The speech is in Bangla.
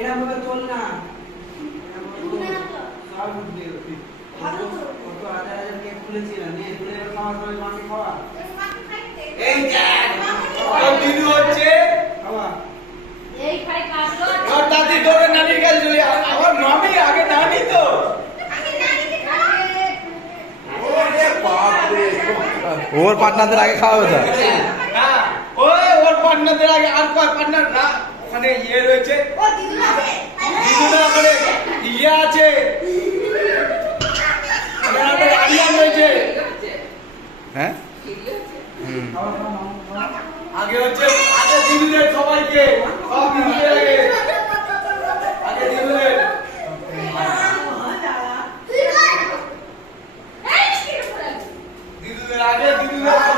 এরা ভাবে তোল না সব উঠবে কত হাজার হাজার কেক খুলেছিলাম নিয়ে খুলে এবার খাওয়া সবাই মাকে খাওয়া এই দেখ দিদু হচ্ছে খাওয়া এই খাই কাটলো তোর দাদি তোর নানির কাছে চলে আমার মামি আগে নানি তো আগে নানিকে খাওয়া ওরে বাপ রে ওর পার্টনারদের আগে খাওয়াবে তো হ্যাঁ ওর পার্টনারদের আগে আর কয় পার্টনার না ওখানে ইয়ে রয়েছে ও দিদু আছে দিদু না ওখানে ইয়ে আছে ওখানে আরিয়ান রয়েছে হ্যাঁ আগে হচ্ছে আগে দিদুদের সবাইকে সব দিদুদের আগে দিদুদের দিদুদের আগে দিদুদের